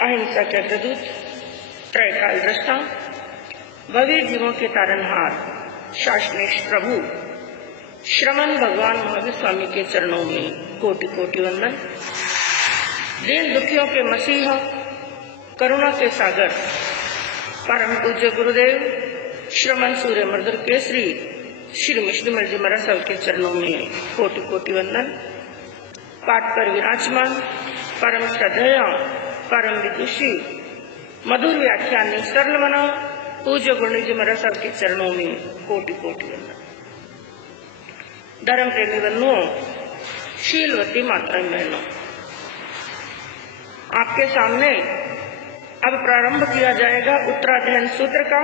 अहिंसा के अग्रदूत, त्रैकाल दृष्टा, भव्य जीवों के तारनहार, शासनेश प्रभु श्रमण भगवान महावीर स्वामी के चरणों में कोटि कोटि वंदन। दीन दुखियों के मसीहा, करुणा के सागर, परम पूज्य गुरुदेव श्रमण सूर्य मर्दर केसरी श्री विष्णुमल जी महाराज के चरणों में कोटि कोटि वंदन। पाठ पर विराजमान परम श्रद्धेय, परम विदुषी, मधुर व्याख्यान सरल मना पूज्य गुरु जी महाराज के चरणों में कोटि कोटि वंदन। धर्म प्रेमी बंधुओं, शीलवती माता बहनों, आपके सामने अब प्रारंभ किया जाएगा उत्तराध्ययन सूत्र का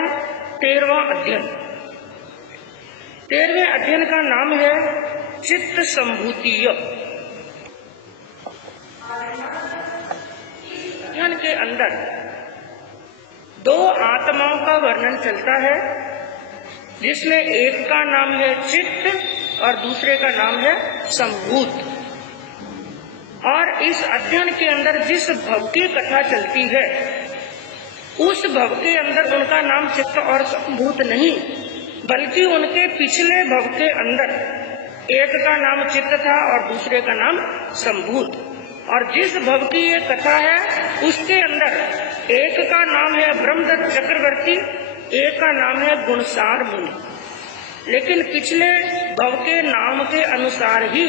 13वां अध्ययन। 13वें अध्ययन का नाम है चित्त संभूतीय। अध्ययन के अंदर दो आत्माओं का वर्णन चलता है, जिसमें एक का नाम है चित्त और दूसरे का नाम है संभूत। और इस अध्ययन के अंदर जिस भव की कथा चलती है, उस भव के अंदर उनका नाम चित्त और संभूत नहीं, बल्कि उनके पिछले भव के अंदर एक का नाम चित्त था और दूसरे का नाम संभूत। और जिस भव की ये कथा है, उसके अंदर एक का नाम है ब्रह्मदत्त चक्रवर्ती, एक का नाम है गुणसार मुनि। लेकिन पिछले भव के नाम के अनुसार ही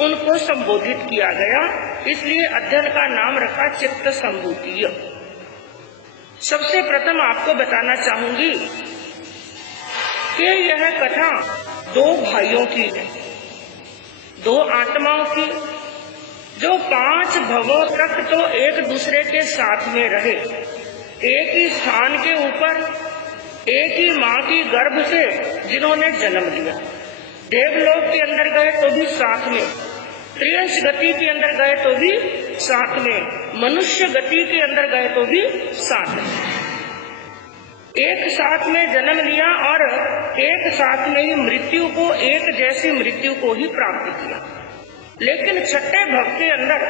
उनको संबोधित किया गया, इसलिए अध्ययन का नाम रखा चित्त संभूतीय। सबसे प्रथम आपको बताना चाहूंगी कि यह कथा दो भाइयों की है, दो आत्माओं की, जो 5 भवों तक तो एक दूसरे के साथ में रहे, एक ही स्थान के ऊपर, एक ही माँ की गर्भ से जिन्होंने जन्म लिया। देवलोक के अंदर गए तो भी साथ में, त्रियंश गति के अंदर गए तो भी साथ में, मनुष्य गति के अंदर गए तो भी साथ में, एक साथ में जन्म लिया और एक साथ में ही मृत्यु को, एक जैसी मृत्यु को ही प्राप्त किया। लेकिन छठे भव के अंदर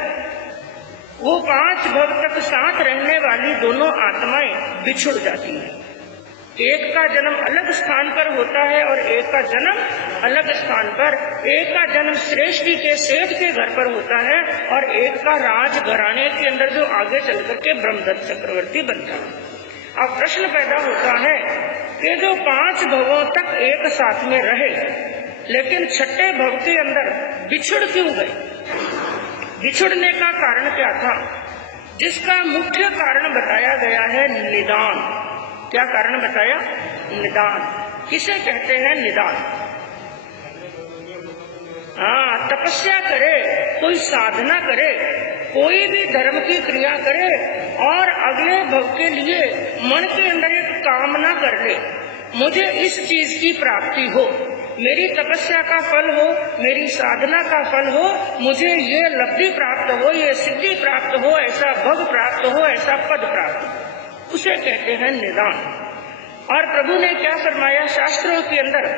वो 5 भव तक साथ रहने वाली दोनों आत्माएं बिछुड़ जाती हैं। एक का जन्म अलग स्थान पर होता है और एक का जन्म अलग स्थान पर। एक का जन्म श्रेष्ठी के सेठ के घर पर होता है और एक का राज घराने के अंदर जो आगे चल करके ब्रह्मदत्त चक्रवर्ती बनता है। अब प्रश्न पैदा होता है कि जो 5 भवों तक एक साथ में रहे, लेकिन छठे भव के अंदर बिछुड़ क्यों गए? बिछुड़ने का कारण क्या था? जिसका मुख्य कारण बताया गया है निदान, क्या कारण बताया? निदान। किसे कहते हैं निदान? हाँ, तपस्या करे, कोई साधना करे, कोई भी धर्म की क्रिया करे और अगले भव के लिए मन के अंदर एक कामना कर ले, मुझे इस चीज की प्राप्ति हो, मेरी तपस्या का फल हो, मेरी साधना का फल हो, मुझे ये लब्धि प्राप्त हो, ये सिद्धि प्राप्त हो, ऐसा भव प्राप्त हो, ऐसा पद प्राप्त हो, उसे कहते हैं निदान। और प्रभु ने क्या फरमाया शास्त्रों के अंदर?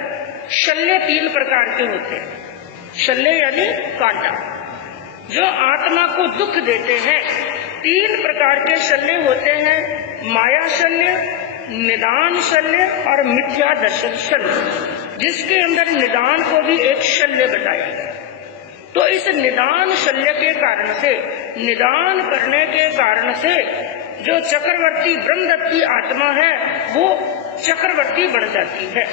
शल्य 3 प्रकार के होते हैं। शल्य यानी कांटा, जो आत्मा को दुख देते हैं। 3 प्रकार के शल्य होते हैं, माया शल्य, निदान शल्य और मिथ्या दर्शन शल्य, जिसके अंदर निदान को भी एक शल्य बताया गया। तो इस निदान शल्य के कारण से, निदान करने के कारण से जो चक्रवर्ती ब्रह्मदत्त की आत्मा है वो चक्रवर्ती बन जाती है।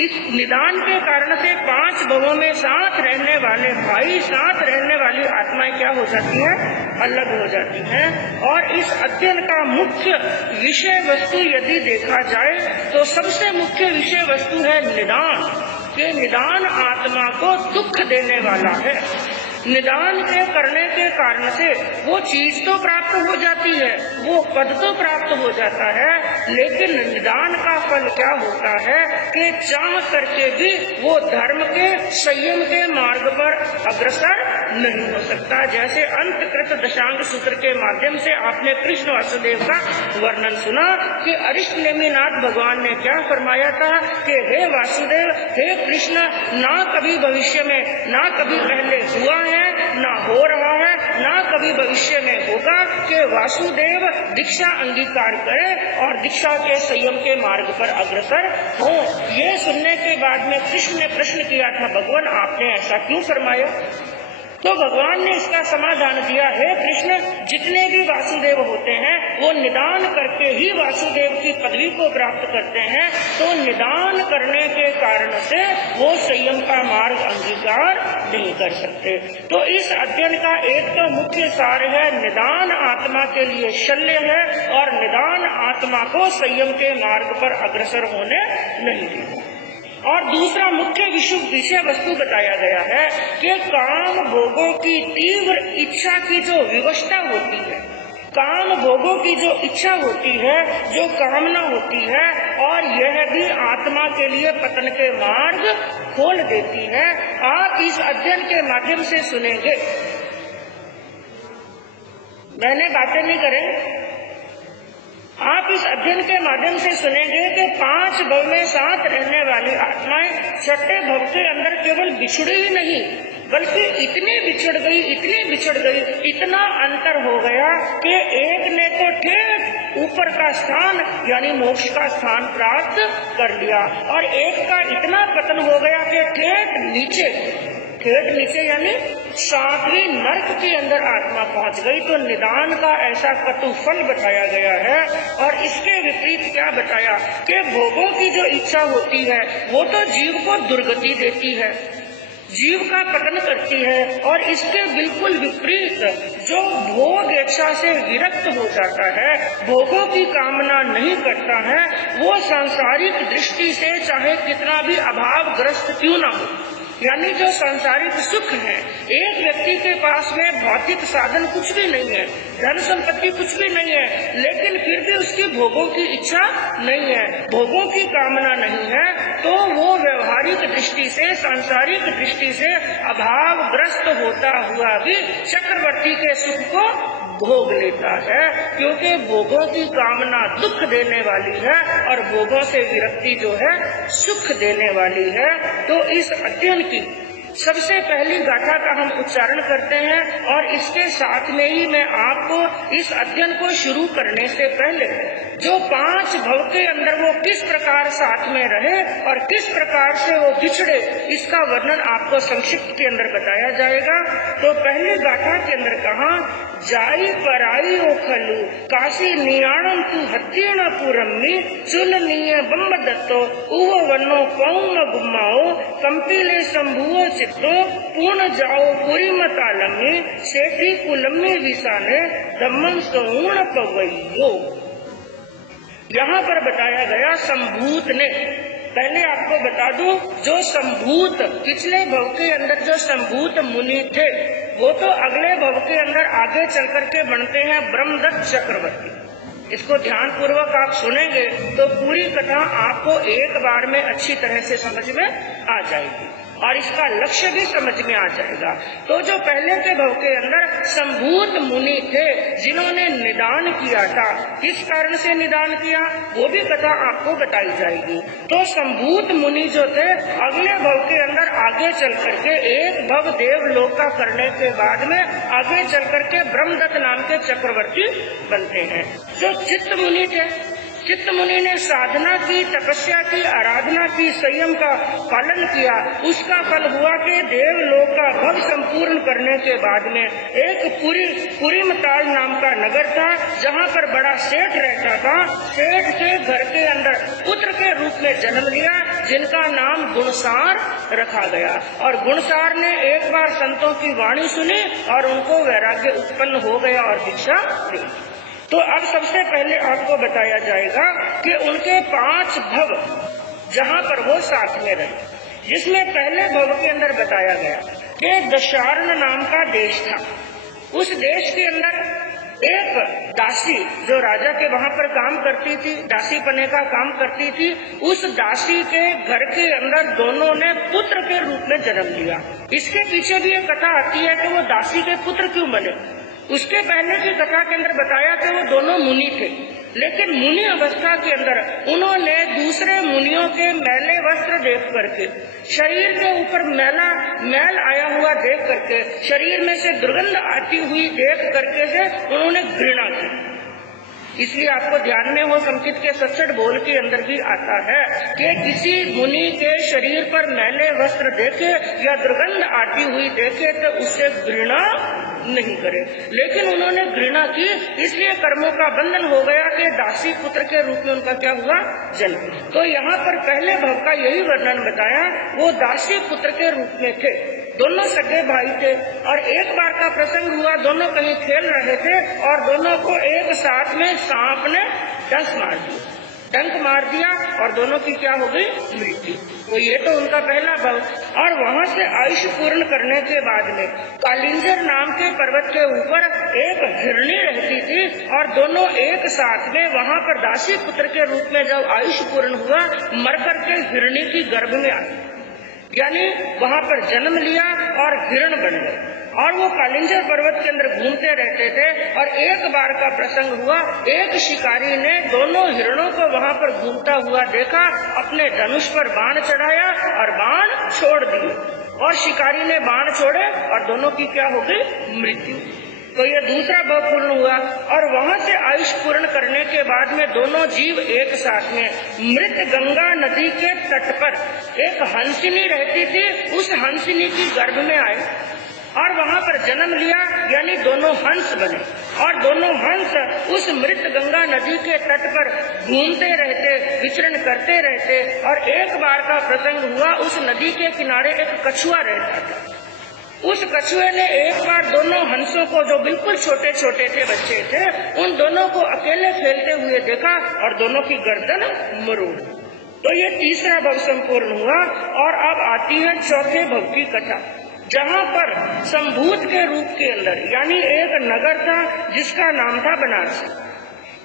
इस निदान के कारण से 5 भवों में साथ रहने वाले भाई, साथ रहने वाली आत्माएं क्या हो जाती हैं? अलग हो जाती हैं। और इस अध्ययन का मुख्य विषय वस्तु यदि देखा जाए तो सबसे मुख्य विषय वस्तु है निदान, के निदान आत्मा को दुख देने वाला है। निदान के करने के कारण से वो चीज तो प्राप्त हो जाती है, वो पद तो प्राप्त हो जाता है, लेकिन निदान का फल क्या होता है कि चाह करके भी वो धर्म के, संयम के मार्ग पर अग्रसर नहीं हो सकता। जैसे अंतकृत दशांग सूत्र के माध्यम से आपने कृष्ण वासुदेव का वर्णन सुना कि अरिष्टनेमिनाथ भगवान ने क्या फरमाया था कि हे वासुदेव, हे कृष्ण, ना कभी भविष्य में, ना कभी पहले हुआ है, ना हो रहा है, ना कभी भविष्य में होगा कि वासुदेव दीक्षा अंगीकार करे और दीक्षा के संयम के मार्ग पर अग्रसर हो। ये सुनने के बाद में कृष्ण ने प्रश्न किया था, भगवान आपने ऐसा क्यों फरमाया? तो भगवान ने इसका समाधान दिया, हे कृष्ण, जितने भी वासुदेव होते हैं वो निदान करके ही वासुदेव की पदवी को प्राप्त करते हैं। तो निदान करने के कारण से वो संयम का मार्ग अंगीकार नहीं कर सकते। तो इस अध्ययन का एक तो मुख्य सार है, निदान आत्मा के लिए शल्य है और निदान आत्मा को संयम के मार्ग पर अग्रसर होने नहीं देता। और दूसरा मुख्य विषय वस्तु बताया गया है कि काम भोगों की तीव्र इच्छा की जो विवशता होती है, काम भोगों की जो इच्छा होती है, जो कामना होती है, और यह भी आत्मा के लिए पतन के मार्ग खोल देती है। आप इस अध्ययन के माध्यम से सुनेंगे, मैंने बातें नहीं करें, आप इस अध्ययन के माध्यम से सुनेंगे कि 5 भव में साथ रहने वाली आत्माएं 6ठे भव के अंदर केवल बिछड़ी ही नहीं, बल्कि इतनी बिछड़ गई, इतना अंतर हो गया कि एक ने तो ठेठ ऊपर का स्थान यानी मोक्ष का स्थान प्राप्त कर लिया और एक का इतना पतन हो गया कि ठेठ नीचे यानी 7वीं नरक के अंदर आत्मा पहुंच गई। तो निदान का ऐसा कटु फल बताया गया है। और इसके विपरीत क्या बताया कि भोगों की जो इच्छा होती है वो तो जीव को दुर्गति देती है, जीव का पतन करती है। और इसके बिल्कुल विपरीत जो भोग इच्छा से विरक्त हो जाता है, भोगों की कामना नहीं करता है, वो सांसारिक दृष्टि से चाहे कितना भी अभावग्रस्त क्यों न हो, यानी जो सांसारिक सुख है, एक व्यक्ति के पास में भौतिक साधन कुछ भी नहीं है, धन संपत्ति कुछ भी नहीं है, लेकिन फिर भी उसकी भोगों की इच्छा नहीं है, भोगों की कामना नहीं है, तो वो व्यवहारिक दृष्टि से, सांसारिक दृष्टि से अभावग्रस्त होता हुआ भी चक्रवर्ती के सुख को भोग लेता है, क्योंकि भोगों की कामना दुख देने वाली है और भोगों से विरक्ति जो है सुख देने वाली है। तो इस अध्ययन की सबसे पहली गाथा का हम उच्चारण करते हैं और इसके साथ में ही मैं आपको इस अध्ययन को शुरू करने से पहले जो 5 भव के अंदर वो किस प्रकार साथ में रहे और किस प्रकार से वो बिछड़े, इसका वर्णन आपको संक्षिप्त के अंदर बताया जाएगा। तो पहली गाथा के अंदर कहा, जाई पराई ओ खलु काशी नियाणम तू हत्तीण पुरम्मी चुल नीय बम्ब दत्तो उव वन्नो पौम गुम्माओ कंपीले शंभुओ चित्तो पूर्ण जाओ पुरी मतालम्मी सेठी कुलम्मी विसाने दम्मन सऊण पवैयो। यहाँ पर बताया गया संभूत ने। पहले आपको बता दूं, जो संभूत पिछले भव के अंदर जो संभूत मुनि थे, वो तो अगले भव के अंदर आगे चल करके बनते हैं ब्रह्मदत्त चक्रवर्ती। इसको ध्यान पूर्वक आप सुनेंगे तो पूरी कथा आपको एक बार में अच्छी तरह से समझ में आ जाएगी और इसका लक्ष्य भी समझ में आ जाएगा। तो जो पहले के भव के अंदर संभूत मुनि थे, जिन्होंने निदान किया था, किस कारण से निदान किया वो भी कथा आपको बताई जाएगी। तो संभूत मुनि जो थे, अगले भव के अंदर आगे चल करके एक भव देवलोक का करने के बाद में आगे चल करके ब्रह्मदत्त नाम के चक्रवर्ती बनते हैं। जो चित्त मुनि थे, चित्त मुनि ने साधना की, तपस्या की, आराधना की, संयम का पालन किया। उसका फल हुआ कि देवलोक का भव संपूर्ण करने के बाद में एक पुरीमताल नाम का नगर था, जहाँ पर बड़ा सेठ रहता था। सेठ के घर के अंदर पुत्र के रूप में जन्म लिया, जिनका नाम गुणसार रखा गया। और गुणसार ने एक बार संतों की वाणी सुनी और उनको वैराग्य उत्पन्न हो गया और दीक्षा ली। तो अब सबसे पहले आपको बताया जाएगा कि उनके 5 भव जहाँ पर वो साथ में रहे, जिसमें पहले भव के अंदर बताया गया कि दशार्ण नाम का देश था। उस देश के अंदर एक दासी जो राजा के वहाँ पर काम करती थी, दासी पने का काम करती थी, उस दासी के घर के अंदर दोनों ने पुत्र के रूप में जन्म लिया। इसके पीछे भी एक कथा आती है कि वो दासी के पुत्र क्यों बने। उसके पहले की कथा के अंदर बताया कि वो दोनों मुनि थे, लेकिन मुनि अवस्था के अंदर उन्होंने दूसरे मुनियों के मैले वस्त्र देख करके, शरीर के ऊपर मैल आया हुआ देख करके, शरीर में से दुर्गंध आती हुई देख करके से उन्होंने घृणा की। इसलिए आपको ध्यान में हो, संकित के 67 बोल के अंदर भी आता है कि किसी मुनि के शरीर पर मैले वस्त्र देखे या दुर्गंध आती हुई देखे तो उससे घृणा नहीं करे। लेकिन उन्होंने घृणा की, इसलिए कर्मों का बंधन हो गया कि दासी पुत्र के रूप में उनका क्या हुआ, जन्म। तो यहाँ पर पहले भव का यही वर्णन बताया, वो दासी पुत्र के रूप में थे। दोनों सगे भाई थे और एक बार का प्रसंग हुआ, दोनों कहीं खेल रहे थे और दोनों को एक साथ में सांप ने डंक मार दिया और दोनों की क्या हो गई, मृत्यु। तो ये तो उनका पहला भव। और वहाँ से आयुष पूर्ण करने के बाद में कालिंजर नाम के पर्वत के ऊपर एक हिरणी रहती थी और दोनों एक साथ में वहाँ पर दासी पुत्र के रूप में जब आयुष पूर्ण हुआ, मरकर के हिरणी की गर्भ में आई, यानी वहाँ पर जन्म लिया और हिरण बन गए। और वो कालिंजर पर्वत के अंदर घूमते रहते थे और एक बार का प्रसंग हुआ, एक शिकारी ने दोनों हिरणों को वहाँ पर घूमता हुआ देखा, अपने धनुष पर बाण चढ़ाया और बाण छोड़ दिए और शिकारी ने बाण छोड़े और दोनों की क्या हो गई, मृत्यु। तो ये दूसरा भव पूर्ण हुआ और वहाँ से आयुष पूर्ण करने के बाद में दोनों जीव एक साथ में मृत गंगा नदी के तट पर एक हंसिनी रहती थी, उस हंसिनी की गर्भ में आए और वहाँ पर जन्म लिया, यानी दोनों हंस बने। और दोनों हंस उस मृत गंगा नदी के तट पर घूमते रहते, विचरण करते रहते और एक बार का प्रसंग हुआ, उस नदी के किनारे एक कछुआ रहता था। उस कछुए ने एक बार दोनों हंसों को, जो बिल्कुल छोटे छोटे थे, बच्चे थे, उन दोनों को अकेले खेलते हुए देखा और दोनों की गर्दन मरोड़। तो ये तीसरा भव संपूर्ण हुआ और अब आती है चौथे भव की कथा, जहाँ पर संभूत के रूप के अंदर, यानी एक नगर था जिसका नाम था बनारस।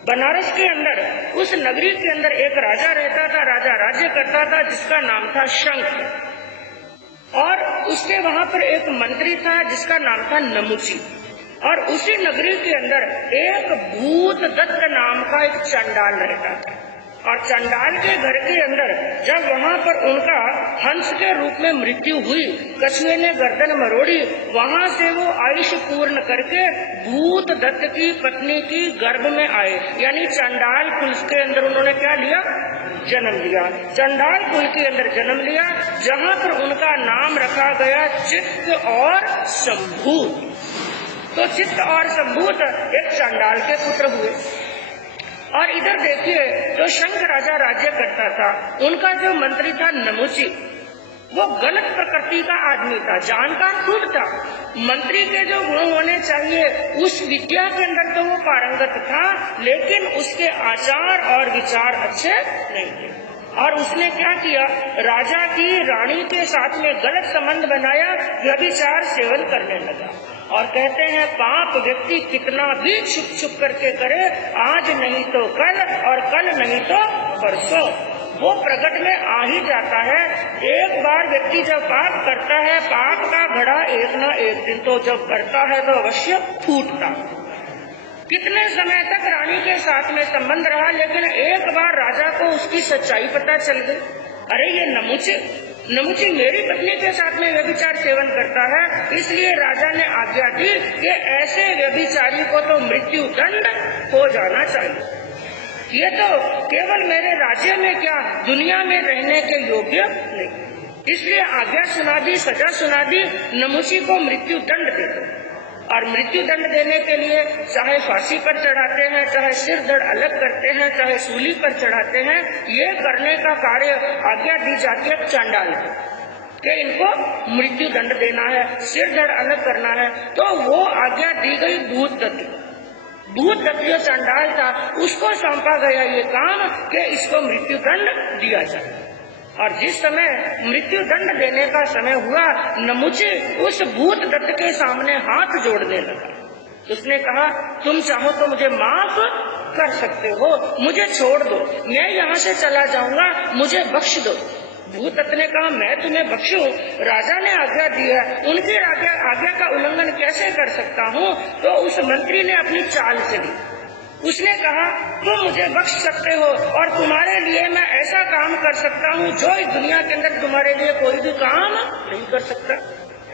बनारस के अंदर, उस नगरी के अंदर एक राजा रहता था, राजा राज्य करता था, जिसका नाम था शंख। और उसके वहाँ पर एक मंत्री था जिसका नाम था नमुची। और उसी नगरी के अंदर एक भूत दत्त नाम का एक चंडाल रहता था। और चंडाल के घर के अंदर जब वहाँ पर उनका हंस के रूप में मृत्यु हुई, कछुए ने गर्दन मरोड़ी, वहाँ से वो आयुष पूर्ण करके भूत दत्त की पत्नी की गर्भ में आए, यानी चंडाल कुल के अंदर उन्होंने क्या लिया, जन्म लिया। चंडाल कुल के अंदर जन्म लिया, जहाँ पर उनका नाम रखा गया चित्त और संभूत। तो चित्त और संभूत एक चंडाल के पुत्र हुए। और इधर देखिए, जो शंख राजा राज्य करता था, उनका जो मंत्री था नमुची, वो गलत प्रकृति का आदमी था, जानकार खूब था, मंत्री के जो गुण होने चाहिए उस विद्या के अंदर तो वो पारंगत था, लेकिन उसके आचार और विचार अच्छे नहीं थे। और उसने क्या किया, राजा की रानी के साथ में गलत संबंध बनाया, व्यभिचार सेवन करने लगा। और कहते हैं पाप व्यक्ति कितना भी छुप छुप करके करे, आज नहीं तो कल और कल नहीं तो परसों वो प्रकट में आ ही जाता है। एक बार व्यक्ति जब पाप करता है, पाप का घड़ा एक न एक दिन तो जब करता है तो अवश्य फूटता। कितने समय तक रानी के साथ में संबंध रहा, लेकिन एक बार राजा को उसकी सच्चाई पता चल गई। अरे ये नमुची मेरी पत्नी के साथ में व्यभिचार सेवन करता है, इसलिए राजा ने आज्ञा दी कि ऐसे व्यभिचारी को तो मृत्यु दंड हो जाना चाहिए। ये तो केवल मेरे राज्य में क्या दुनिया में रहने के योग्य नहीं, इसलिए आज्ञा सुना दी, सजा सुना दी, नमुची को मृत्यु दंड दे दो। और मृत्यु दंड देने के लिए चाहे फांसी पर चढ़ाते हैं, चाहे सिर धड़ अलग करते हैं, चाहे सूली पर चढ़ाते हैं, ये करने का कार्य आज्ञा दी जाती है चांडाल को कि इनको मृत्यु दंड देना है, सिर धड़ अलग करना है। तो वो आज्ञा दी गई भूत दत्त जो चांडाल था उसको सौंपा गया ये काम कि इसको मृत्यु दंड दिया जाए। और जिस समय मृत्यु दंड देने का समय हुआ, नमुची उस भूत दत्त के सामने हाथ जोड़ने लगा। उसने कहा तुम चाहो तो मुझे माफ कर सकते हो, मुझे छोड़ दो, मैं यहाँ से चला जाऊंगा, मुझे बख्श दो। भूत दत्त ने कहा मैं तुम्हें बख्शूं, राजा ने आज्ञा दी है, उनकी आज्ञा का उल्लंघन कैसे कर सकता हूँ। तो उस मंत्री ने अपनी चाल चली, उसने कहा तुम मुझे बख्श सकते हो और तुम्हारे लिए मैं ऐसा काम कर सकता हूँ जो इस दुनिया के अंदर तुम्हारे लिए कोई भी काम नहीं कर सकता।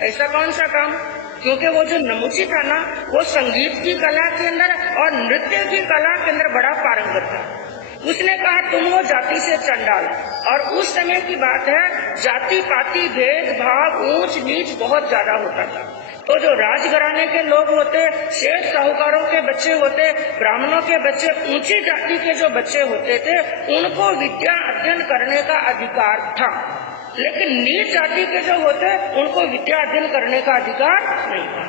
ऐसा कौन सा काम? क्योंकि वो जो नमुची था ना, वो संगीत की कला के अंदर और नृत्य की कला के अंदर बड़ा पारंगत था। उसने कहा तुम हो जाति से चंडाल। और उस समय की बात है, जाति पाति भेदभाव ऊंच नीच बहुत ज्यादा होता था। तो जो राजघराने के लोग होते, शेठ साहूकारों के बच्चे होते, ब्राह्मणों के बच्चे, ऊंची जाति के जो बच्चे होते थे, उनको विद्या अध्ययन करने का अधिकार था, लेकिन नीच जाति के जो होते उनको विद्या अध्ययन करने का अधिकार नहीं था।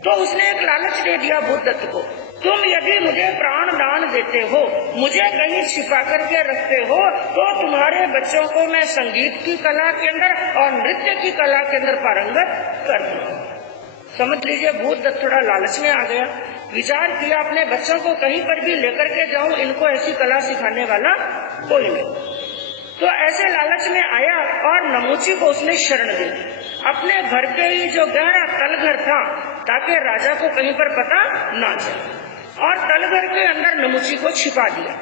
तो उसने एक लालच दे दिया भूत दत्त को, तुम यदि मुझे प्राण दान देते हो, मुझे कहीं छिपा करके रखते हो, तो तुम्हारे बच्चों को मैं संगीत की कला के अंदर और नृत्य की कला के अंदर पारंगत कर दूंगा। समझ लीजिए भूत दत्त थोड़ा लालच में आ गया, विचार किया अपने बच्चों को कहीं पर भी लेकर के जाऊं, इनको ऐसी कला सिखाने वाला कोई नहीं। तो ऐसे लालच में आया और नमुची को उसने शरण दी अपने घर के ही जो गहरा तलघर था, ताकि राजा को कहीं पर पता ना चले। और तलघर के अंदर नमुची को छिपा दिया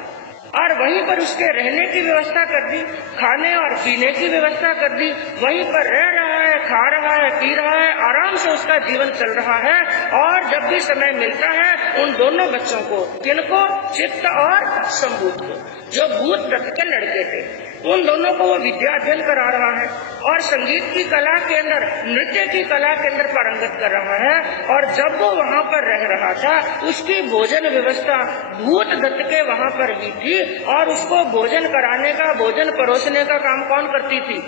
और वहीं पर उसके रहने की व्यवस्था कर दी, खाने और पीने की व्यवस्था कर दी। वहीं पर रह रहा है, खा रहा है, पी रहा है, आराम से उसका जीवन चल रहा है। और जब भी समय मिलता है उन दोनों बच्चों को, किनको? चित्त और संभूत को, जो भूत दत्त के लड़के थे, उन दोनों को वो विद्या अध्ययन करा रहा है और संगीत की कला के अंदर, नृत्य की कला के अंदर पारंगत कर रहा है। और जब वो वहाँ पर रह रहा था, उसकी भोजन व्यवस्था भूत दत्त के वहाँ पर ही थी। और उसको भोजन कराने का, भोजन परोसने का काम कौन करती थी?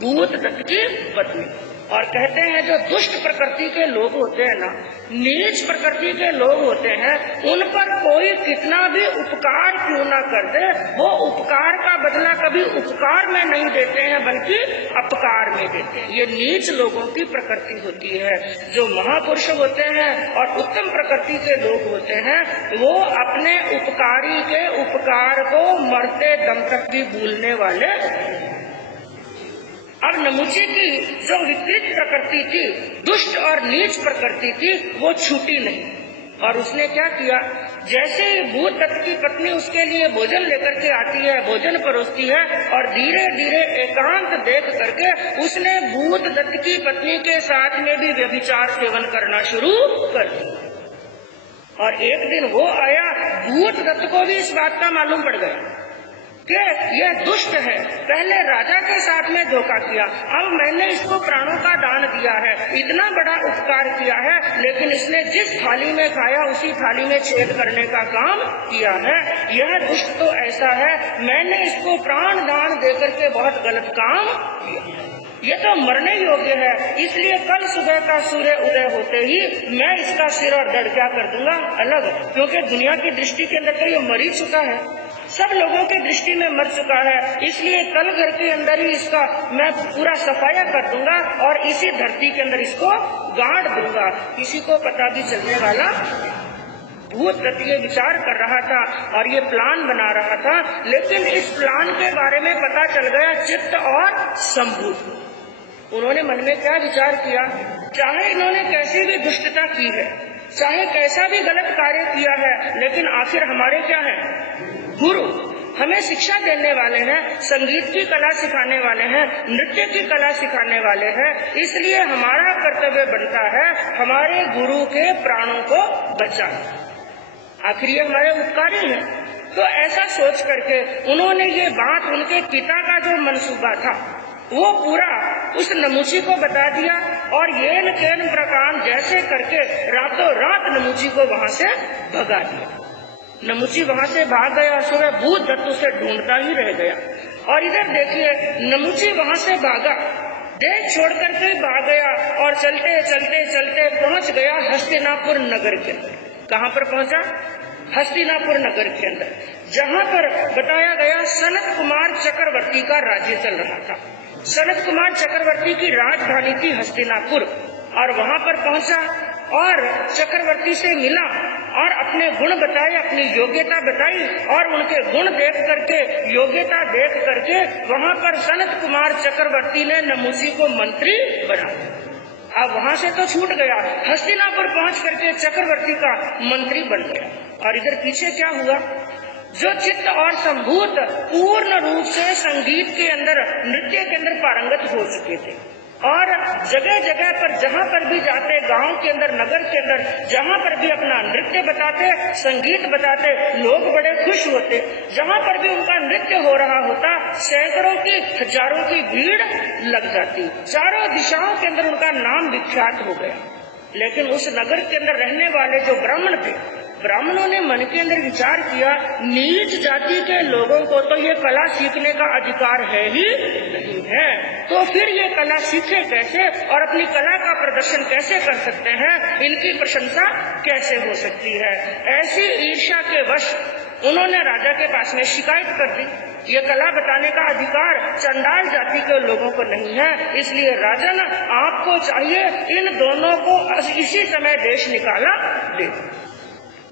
भूत दत्त की पत्नी। और कहते हैं जो दुष्ट प्रकृति के लोग होते हैं ना, नीच प्रकृति के लोग होते हैं, उन पर कोई कितना भी उपकार क्यों ना कर दे, वो उपकार का बदला कभी उपकार में नहीं देते हैं, बल्कि अपकार में देते हैं। ये नीच लोगों की प्रकृति होती है। जो महापुरुष होते हैं और उत्तम प्रकृति के लोग होते हैं, वो अपने उपकारी के उपकार को मरते दम तक भी भूलने वाले। अब नमुची की जो विकृत प्रकृति थी, दुष्ट और नीच प्रकृति थी, वो छूटी नहीं। और उसने क्या किया, जैसे ही भूत दत्त की पत्नी उसके लिए भोजन लेकर के आती है, भोजन परोसती है, और धीरे धीरे एकांत देख करके उसने भूत दत्त की पत्नी के साथ में भी व्यभिचार सेवन करना शुरू कर दिया। और एक दिन वो आया, भूत दत्त को भी इस बात का मालूम पड़ गया कि यह दुष्ट है, पहले राजा के साथ में धोखा किया, अब मैंने इसको प्राणों का दान दिया है, इतना बड़ा उपकार किया है, लेकिन इसने जिस थाली में खाया उसी थाली में छेद करने का काम किया है। यह दुष्ट तो ऐसा है, मैंने इसको प्राण दान देकर के बहुत गलत काम किया, ये तो मरने योग्य है, इसलिए कल सुबह का सूर्य उदय होते ही मैं इसका सिर और धड़ क्या कर दूंगा अलग, क्योंकि दुनिया की दृष्टि के अंदर तो ये मर ही चुका है, सब लोगों की दृष्टि में मर चुका है, इसलिए कल घर के अंदर ही इसका मैं पूरा सफाया कर दूंगा और इसी धरती के अंदर इसको गाड़ दूंगा, किसी को पता भी चलने वाला। भूत ये विचार कर रहा था और ये प्लान बना रहा था, लेकिन इस प्लान के बारे में पता चल गया चित्त और संभूत। उन्होंने मन में क्या विचार किया, चाहे इन्होंने कैसी भी दुष्टता की है, चाहे कैसा भी गलत कार्य किया है, लेकिन आखिर हमारे क्या है, गुरु हमें शिक्षा देने वाले हैं, संगीत की कला सिखाने वाले हैं, नृत्य की कला सिखाने वाले हैं, इसलिए हमारा कर्तव्य बनता है हमारे गुरु के प्राणों को बचाना, आखिर ये हमारे उपकारी हैं। तो ऐसा सोच करके उन्होंने ये बात उनके पिता का जो मंसूबा था वो पूरा उस नमूची को बता दिया और येन केन प्रकार जैसे करके रातों रात नमूची को वहां से भगा दिया। नमूची वहां से भाग गया, सुबह भूत दत्तू से ढूंढता ही रह गया। और इधर देखिए नमूची वहां से भागा, देश छोड़ करके भाग गया और चलते चलते चलते पहुंच गया हस्तिनापुर नगर के अंदर। कहाँ पर पहुंचा, हस्तिनापुर नगर के अंदर, जहाँ पर बताया गया सनत कुमार चक्रवर्ती का राज्य चल रहा था। सनत कुमार चक्रवर्ती की राजधानी थी हस्तिनापुर, और वहाँ पर पहुंचा और चक्रवर्ती से मिला और अपने गुण बताए, अपनी योग्यता बताई, और उनके गुण देख करके, योग्यता देख करके वहाँ पर सनत कुमार चक्रवर्ती ने नमूची को मंत्री बना। अब वहाँ से तो छूट गया, हस्तिनापुर पहुँच करके चक्रवर्ती का मंत्री बन गया। और इधर पीछे क्या हुआ, जो चित्त और संभूत पूर्ण रूप से संगीत के अंदर, नृत्य के अंदर पारंगत हो चुके थे, और जगह जगह पर जहाँ पर भी जाते, गांव के अंदर, नगर के अंदर, जहाँ पर भी अपना नृत्य बताते, संगीत बताते, लोग बड़े खुश होते। जहाँ पर भी उनका नृत्य हो रहा होता, सैकड़ों की, हजारों की भीड़ लग जाती, चारों दिशाओं के अंदर उनका नाम विख्यात हो गया। लेकिन उस नगर के अंदर रहने वाले जो ब्राह्मण थे, ब्राह्मणों ने मन के अंदर विचार किया, नीच जाति के लोगों को तो ये कला सीखने का अधिकार है ही नहीं है, तो फिर ये कला सीखे कैसे और अपनी कला का प्रदर्शन कैसे कर सकते हैं, इनकी प्रशंसा कैसे हो सकती है। ऐसी ईर्ष्या के वश उन्होंने राजा के पास में शिकायत कर दी, ये कला बताने का अधिकार चंडाल जाति के लोगों को नहीं है, इसलिए राजन आपको चाहिए इन दोनों को इसी समय देश निकाला दे।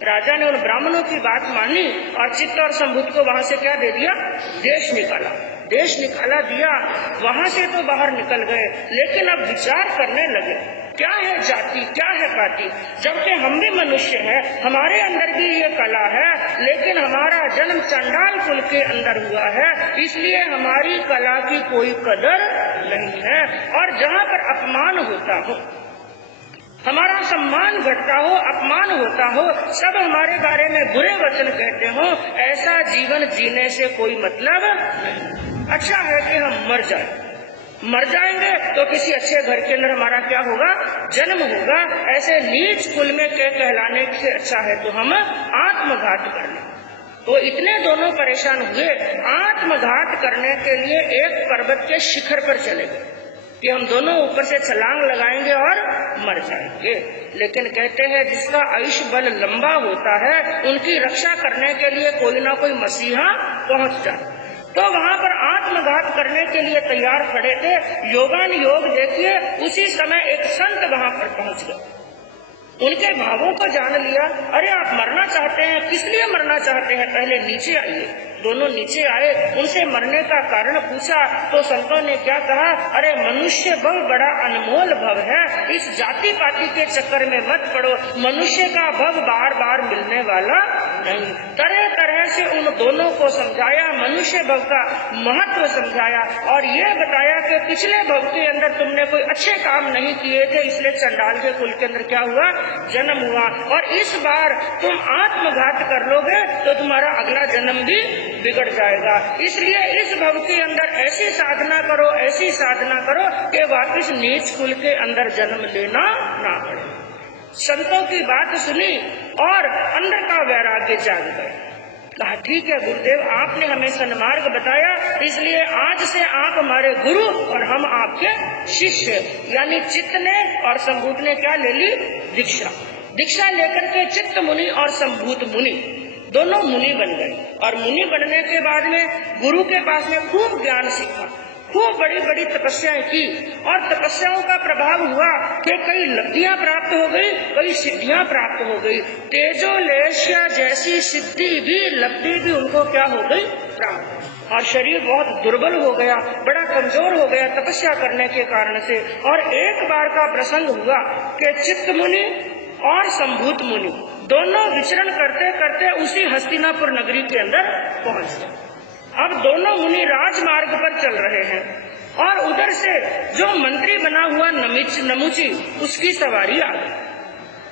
राजा ने उन ब्राह्मणों की बात मानी और चित्त और संभूत को वहां से क्या दे दिया, देश निकाला। देश निकाला दिया, वहां से तो बाहर निकल गए, लेकिन अब विचार करने लगे क्या है जाति, क्या है पाति, जबकि हम भी मनुष्य हैं, हमारे अंदर भी ये कला है, लेकिन हमारा जन्म चंडाल कुल के अंदर हुआ है, इसलिए हमारी कला की कोई कदर नहीं है। और जहाँ पर अपमान होता हो, हमारा सम्मान घटता हो, अपमान होता हो, सब हमारे बारे में बुरे वचन कहते हो, ऐसा जीवन जीने से कोई मतलब नहीं। अच्छा है कि हम मर जाएं, मर जाएंगे तो किसी अच्छे घर के अंदर हमारा क्या होगा, जन्म होगा। ऐसे नीच कुल में कहलाने से अच्छा है तो हम आत्मघात कर लें। तो इतने दोनों परेशान हुए, आत्मघात करने के लिए एक पर्वत के शिखर पर चले गए कि हम दोनों ऊपर से छलांग लगाएंगे और मर जाएंगे। लेकिन कहते हैं जिसका आयुष्य बल लंबा होता है, उनकी रक्षा करने के लिए कोई ना कोई मसीहा पहुंच जाए। तो वहाँ पर आत्मघात करने के लिए तैयार खड़े थे। योगान योग देखिए, उसी समय एक संत वहाँ पर पहुँच गए, उनके भावों को जान लिया। अरे आप मरना चाहते हैं, किस लिए मरना चाहते हैं, पहले नीचे आइए। दोनों नीचे आए, उनसे मरने का कारण पूछा तो संतों ने क्या कहा, अरे मनुष्य भव बड़ा अनमोल भव है, इस जाति पाति के चक्कर में मत पड़ो, मनुष्य का भव बार बार मिलने वाला नहीं। तरह तरह से उन दोनों को समझाया, मनुष्य भव का महत्व समझाया और ये बताया कि पिछले भव के अंदर तुमने कोई अच्छे काम नहीं किए थे, इसलिए चंडाल के कुल के अंदर क्या हुआ, जन्म हुआ, और इस बार तुम आत्मघात कर लोगे तो तुम्हारा अगला जन्म भी बिगड़ जाएगा। इसलिए इस भव के अंदर ऐसी साधना करो, ऐसी साधना करो कि वापिस नीच कुल के अंदर जन्म लेना ना पड़े। संतों की बात सुनी और अंदर का वैराग्य जाग गए। कहा ठीक है गुरुदेव, आपने हमें सन्मार्ग बताया, इसलिए आज से आप हमारे गुरु और हम आपके शिष्य। यानी चित्त ने और संभूत ने क्या ले ली, दीक्षा। दीक्षा लेकर के चित्त मुनि और संभूत मुनि दोनों मुनि बन गए। और मुनि बनने के बाद में गुरु के पास में खूब ज्ञान सीखा, खूब बड़ी बड़ी तपस्याएं की और तपस्याओं का प्रभाव हुआ कि कई लब्धियां प्राप्त हो गई, कई सिद्धियां प्राप्त हो गई। तेजोलेश्या जैसी सिद्धि भी, लब्धि भी उनको क्या हो गई, प्राप्त। और शरीर बहुत दुर्बल हो गया, बड़ा कमजोर हो गया तपस्या करने के कारण से। और एक बार का प्रसंग हुआ कि चित्त मुनि और संभूत मुनि दोनों विचरण करते करते उसी हस्तिनापुर नगरी के अंदर पहुंच गए। अब दोनों मुनि राजमार्ग पर चल रहे हैं और उधर से जो मंत्री बना हुआ नमुची उसकी सवारी आ गई।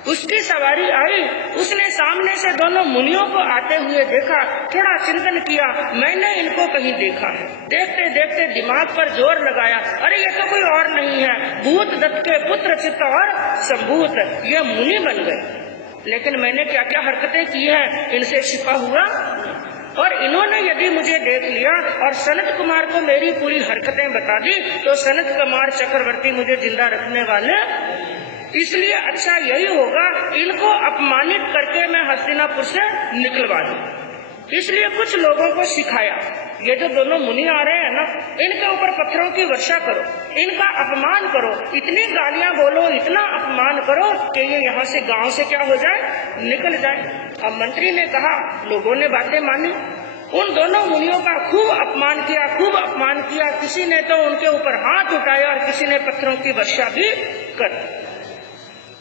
उसकी सवारी आई, उसने सामने से दोनों मुनियों को आते हुए देखा, थोड़ा चिंतन किया, मैंने इनको कहीं देखा है। देखते देखते दिमाग पर जोर लगाया, अरे ये तो कोई और नहीं है, भूत दत्त के पुत्र चित्त और संभूत, ये मुनि बन गए। लेकिन मैंने क्या क्या हरकतें की है इनसे छिपा हुआ, और इन्होंने यदि मुझे देख लिया और सनत कुमार को मेरी पूरी हरकतें बता दी तो सनत कुमार चक्रवर्ती मुझे जिंदा रखने वाले। इसलिए अच्छा यही होगा इनको अपमानित करके मैं हस्तिनापुर से निकलवा दूं। इसलिए कुछ लोगों को सिखाया, ये जो दोनों मुनि आ रहे हैं ना, इनके ऊपर पत्थरों की वर्षा करो, इनका अपमान करो, इतनी गालियां बोलो, इतना अपमान करो कि ये यहाँ से गांव से क्या हो जाए, निकल जाए। अब मंत्री ने कहा, लोगों ने बातें मानी, उन दोनों मुनियों का खूब अपमान किया, खूब अपमान किया। किसी ने तो उनके ऊपर हाथ उठाया और किसी ने पत्थरों की वर्षा भी कर दी।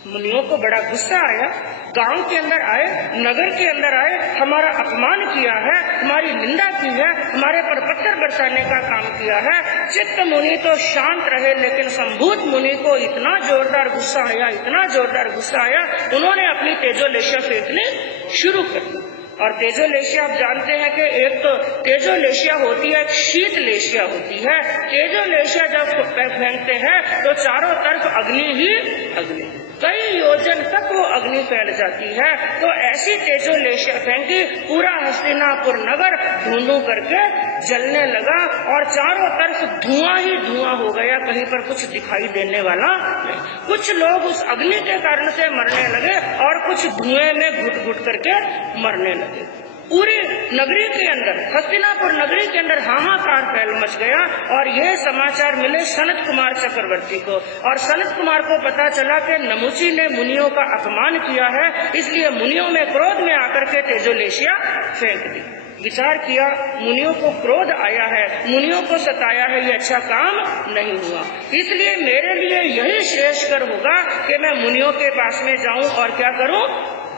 मुनियों को बड़ा गुस्सा आया, गांव के अंदर आए, नगर के अंदर आए, हमारा अपमान किया है, हमारी निंदा की है, हमारे पर पत्थर बरसाने का काम किया है। चित्त मुनि तो शांत रहे, लेकिन संभूत मुनि को इतना जोरदार गुस्सा आया, इतना जोरदार गुस्सा आया, उन्होंने अपनी तेजोलेशिया फेंकनी शुरू कर दी। और तेजोलेशिया आप जानते हैं कि एक तो तेजोलेशिया होती है, एक शीत लेशिया होती है। तेजोलेशिया जब फेंकते हैं तो चारों तरफ अग्नि ही अग्नि, कई योजन तक वो अग्नि फैल जाती है। तो ऐसी तेजोलेशिया फेंकी, पूरा हस्तिनापुर नगर धुंधु करके जलने लगा और चारों तरफ धुआं ही धुआं हो गया, कहीं पर कुछ दिखाई देने वाला नहीं। कुछ लोग उस अग्नि के कारण से मरने लगे और कुछ धुएं में घुट घुट करके मरने लगे। पूरी नगरी के अंदर, हस्तिनापुर नगरी के अंदर हाहाकार फैल मच गया। और ये समाचार मिले सनत कुमार चक्रवर्ती को, और सनत कुमार को पता चला कि नमुची ने मुनियों का अपमान किया है, इसलिए मुनियों में क्रोध में आकर के तेजोलेशिया फेंक दी। विचार किया, मुनियों को क्रोध आया है, मुनियों को सताया है, ये अच्छा काम नहीं हुआ, इसलिए मेरे लिए यही श्रेष्ठकर होगा कि मैं मुनियों के पास में जाऊं और क्या करूं,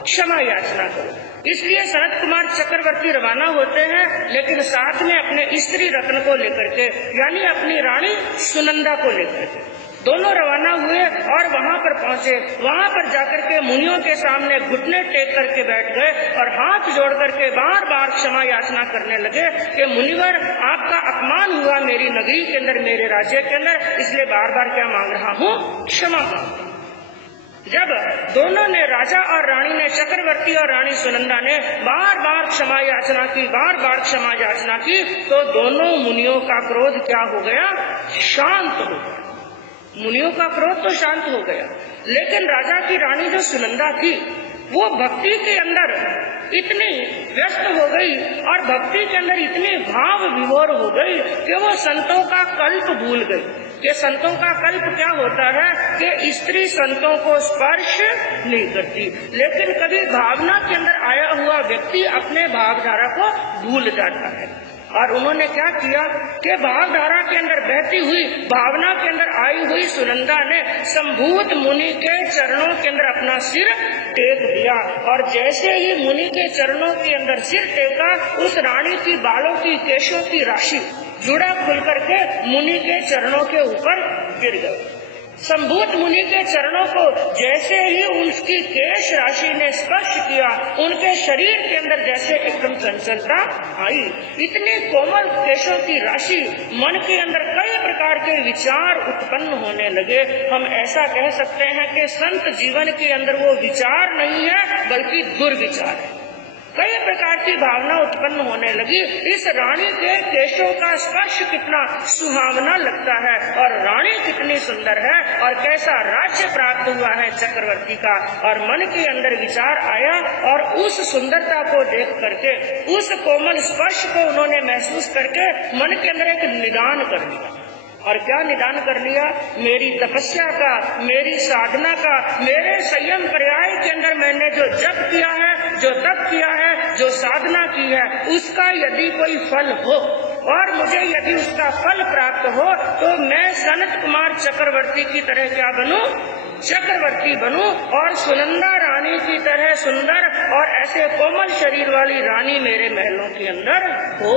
क्षमा याचना करूं। इसलिए सनत कुमार चक्रवर्ती रवाना होते हैं, लेकिन साथ में अपने स्त्री रत्न को लेकर के, यानी अपनी रानी सुनंदा को लेकर के दोनों रवाना हुए और वहां पर पहुंचे। वहां पर जाकर के मुनियों के सामने घुटने टेक करके बैठ गए और हाथ जोड़ करके बार बार क्षमा याचना करने लगे कि मुनिवर, आपका अपमान हुआ मेरी नगरी के अंदर, मेरे राज्य के अंदर, इसलिए बार बार क्या मांग रहा हूँ, क्षमा मांगता हूं। जब दोनों ने, राजा और रानी ने, चक्रवर्ती और रानी सुनंदा ने बार बार क्षमा याचना की, बार बार क्षमा याचना की, तो दोनों मुनियों का क्रोध क्या हो गया, शांत हो गया। मुनियों का क्रोध तो शांत हो गया, लेकिन राजा की रानी जो सुनंदा थी वो भक्ति के अंदर इतनी व्यस्त हो गई और भक्ति के अंदर इतनी भाव विभोर हो गई कि वो संतों का कल्प भूल गई। कि संतों का कल्प क्या होता है कि स्त्री संतों को स्पर्श नहीं करती, लेकिन कभी भावना के अंदर आया हुआ व्यक्ति अपने भावधारा को भूल जाता है। और उन्होंने क्या किया कि भावधारा के अंदर बहती हुई, भावना के अंदर आई हुई सुनंदा ने संभूत मुनि के चरणों के अंदर अपना सिर टेक दिया। और जैसे ही मुनि के चरणों के अंदर सिर टेका, उस रानी की बालों की, केशों की राशि जुड़ा खुल करके मुनि के चरणों के ऊपर गिर गई। संभूत मुनि के चरणों को जैसे ही उसकी केश राशि ने स्पर्श किया, उनके शरीर के अंदर जैसे एकदम चंचलता आई। इतनी कोमल केशों की राशि, मन के अंदर कई प्रकार के विचार उत्पन्न होने लगे। हम ऐसा कह सकते हैं कि संत जीवन के अंदर वो विचार नहीं है बल्कि दुर्विचार है। कई प्रकार की भावना उत्पन्न होने लगी। इस रानी के केशों का स्पर्श कितना सुहावना लगता है और रानी कितनी सुंदर है और कैसा राज्य प्राप्त हुआ है चक्रवर्ती का। और मन के अंदर विचार आया और उस सुंदरता को देख करके, उस कोमल स्पर्श को उन्होंने महसूस करके मन के अंदर एक निदान कर लिया। और क्या निदान कर लिया? मेरी तपस्या का, मेरी साधना का, मेरे संयम पर्याय के अंदर मैंने जो जप किया है, जो तप किया है, जो साधना की है, उसका यदि कोई फल हो और मुझे यदि उसका फल प्राप्त हो तो मैं सनत कुमार चक्रवर्ती की तरह क्या बनूं? चक्रवर्ती बनूं और सुनंदा रानी की तरह सुंदर और ऐसे कोमल शरीर वाली रानी मेरे महलों के अंदर हो।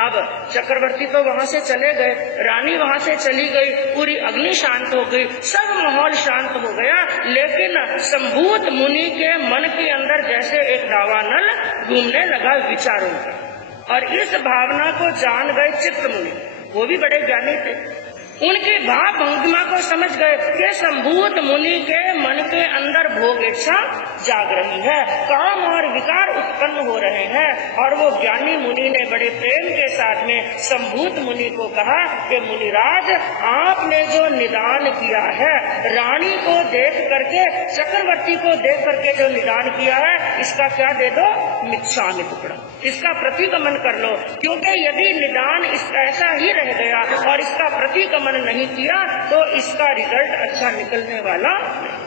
अब चक्रवर्ती तो वहां से चले गए, रानी वहां से चली गई, पूरी अग्नि शांत हो गई, सब माहौल शांत हो गया। लेकिन संभूत मुनि के मन के अंदर जैसे एक दावानल घूमने लगा विचारों का। और इस भावना को जान गए चित्त मुनि, वो भी बड़े ज्ञानी थे। उनकी भाव भंगिमा को समझ गए कि संभूत मुनि के मन के अंदर भोग इच्छा जाग रही है, काम और विकार उत्पन्न हो रहे हैं। और वो ज्ञानी मुनि ने बड़े प्रेम के साथ में संभूत मुनि को कहा कि मुनिराज, आपने जो निदान किया है, रानी को देख करके, चक्रवर्ती को देख करके जो निदान किया है, इसका क्या दे दो? मिच्छामि टुकड़ा, इसका प्रतिगमन कर लो। क्योंकि यदि निदान ऐसा ही रह गया और इसका प्रतिगमन नहीं किया तो इसका रिजल्ट अच्छा निकलने वाला नहीं।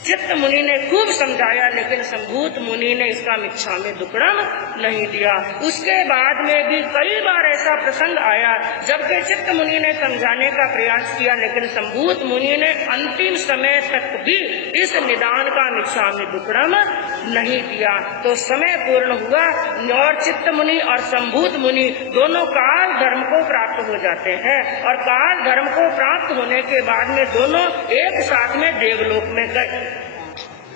चित्त मुनि ने खूब समझाया, लेकिन संभूत मुनि ने इसका मिच्छामि दुक्कडम नहीं दिया। उसके बाद में भी कई बार ऐसा प्रसंग आया जबकि चित्त मुनि ने समझाने का प्रयास किया, लेकिन संभूत मुनि ने अंतिम समय तक भी इस निदान का मिच्छामि दुक्कडम नहीं दिया। तो समय पूर्ण हुआ और चित्त मुनि और संभूत मुनि दोनों काल धर्म को प्राप्त हो जाते हैं। और काल धर्म को प्राप्त होने के बाद में दोनों एक साथ में देवलोक में गए।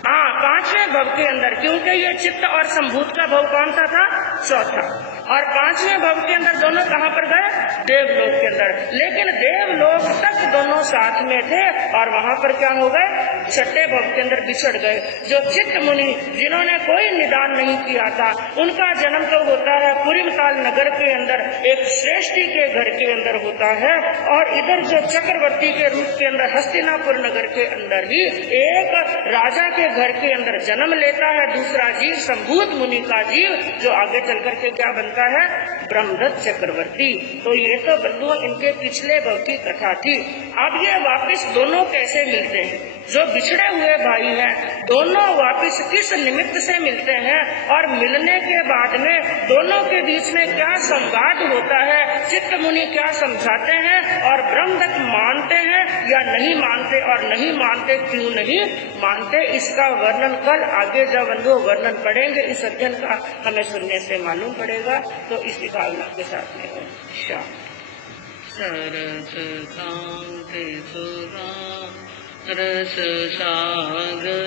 हाँ, 5वें भव के अंदर, क्योंकि ये चित्त और संभूत का भव कौन सा था? चौथा। और 5वें भव के अंदर दोनों कहाँ पर गए? देवलोक के अंदर। लेकिन देवलोक तक दोनों साथ में थे और वहाँ पर क्या हो गए? 6ठे भव के अंदर बिछड़ गए। जो चित्त मुनि जिन्होंने कोई निदान नहीं किया था, उनका जन्म तो होता है पुरीमताल नगर के अंदर, एक श्रेष्ठी के घर के अंदर होता है। और इधर जो चक्रवर्ती के रूप के अंदर हस्तिनापुर नगर के अंदर ही एक राजा के घर के अंदर जन्म लेता है दूसरा जीव, संभूत मुनि का जीव, जो आगे चल करके क्या बनता है? ब्रह्मदत्त चक्रवर्ती। तो ये तो बंधुओं इनके पिछले भव की कथा थी। अब ये वापिस दोनों कैसे मिलते हैं? जो बिछड़े हुए भाई हैं, दोनों वापिस किस निमित्त से मिलते हैं और मिलने के बाद में दोनों के बीच में क्या संवाद होता है, चित्त मुनि क्या समझाते हैं और ब्रह्मदत्त मानते हैं या नहीं मानते, और नहीं मानते क्यों नहीं मानते, इसका वर्णन कल आगे जब बंधु वर्णन पढ़ेंगे, इस अध्ययन का हमें सुनने से मालूम पड़ेगा। तो इसी भावना के साथ में सरस शांति सुरा रस सागर